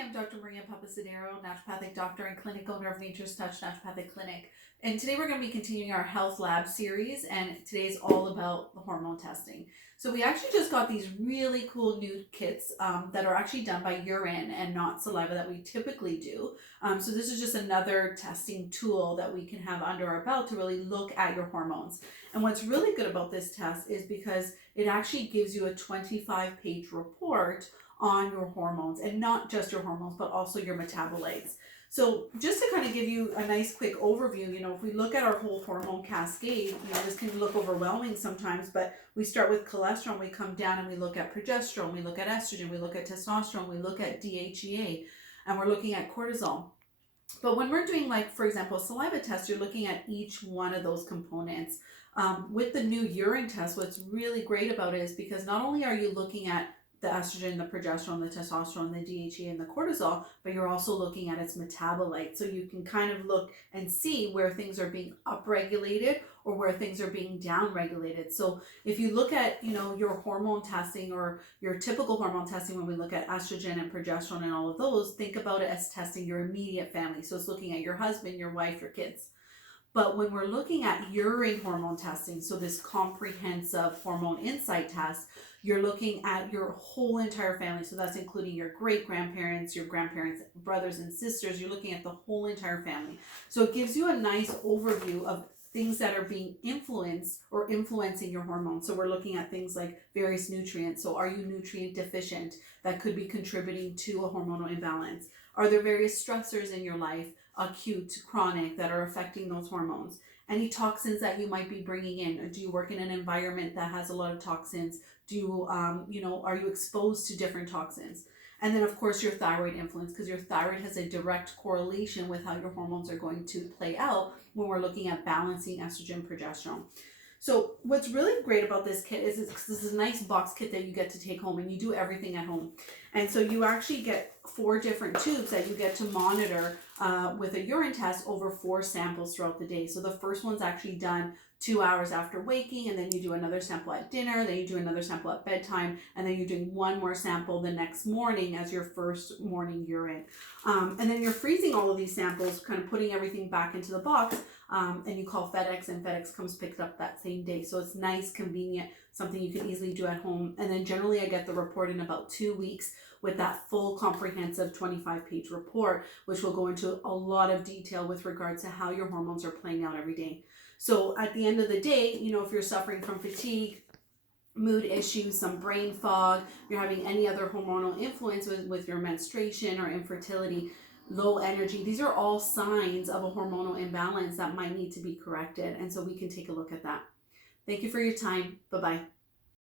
I'm Dr. Maria Papasodaro, naturopathic doctor and clinic owner of Nature's Touch Naturopathic Clinic. And today we're going to be continuing our health lab series, and today's all about the hormone testing. So we actually just got these really cool new kits that are actually done by urine and not saliva that we typically do. So this is just another testing tool that we can have under our belt to really look at your hormones. And what's really good about this test is because it actually gives you a 25-page report on your hormones, and not just your hormones, but also your metabolites. So just to kind of give you a nice quick overview, if we look at our whole hormone cascade, this can look overwhelming sometimes, but we start with cholesterol, we come down and we look at progesterone, we look at estrogen, we look at testosterone, we look at DHEA, and we're looking at cortisol. But when we're doing, like, for example, a saliva test, you're looking at each one of those components. With the new urine test, what's really great about it is because not only are you looking at the estrogen, the progesterone, the testosterone, the DHEA, and the cortisol, but you're also looking at its metabolites. So you can kind of look and see where things are being upregulated or where things are being downregulated. So if you look at, your hormone testing or your typical hormone testing, when we look at estrogen and progesterone and all of those, think about it as testing your immediate family. So it's looking at your husband, your wife, your kids. But when we're looking at urine hormone testing, so this comprehensive hormone insight test, you're looking at your whole entire family. So that's including your great-grandparents, your grandparents, brothers and sisters. You're looking at the whole entire family. So it gives you a nice overview of things that are being influenced or influencing your hormones. So we're looking at things like various nutrients. So are you nutrient deficient? That could be contributing to a hormonal imbalance. Are there various stressors in your life, acute, chronic, that are affecting those hormones? Any toxins that you might be bringing in? Or do you work in an environment that has a lot of toxins? Do you, are you exposed to different toxins? And then, of course, your thyroid influence, because your thyroid has a direct correlation with how your hormones are going to play out when we're looking at balancing estrogen, progesterone. So what's really great about this kit is this is a nice box kit that you get to take home, and you do everything at home. And so you actually get 4 different tubes that you get to monitor with a urine test over 4 samples throughout the day. So the first one's actually done 2 hours after waking, and then you do another sample at dinner, then you do another sample at bedtime, and then you're doing one more sample the next morning as your first morning urine. And then you're freezing all of these samples, kind of putting everything back into the box, and you call FedEx, and FedEx comes pick it up that same day. So it's nice, convenient, something you can easily do at home. And then generally I get the report in about 2 weeks with that full comprehensive 25-page report, which will go into a lot of detail with regards to how your hormones are playing out every day. So at the end of the day, if you're suffering from fatigue, mood issues, some brain fog, you're having any other hormonal influence with your menstruation or infertility, low energy, these are all signs of a hormonal imbalance that might need to be corrected. And so we can take a look at that. Thank you for your time. Bye-bye.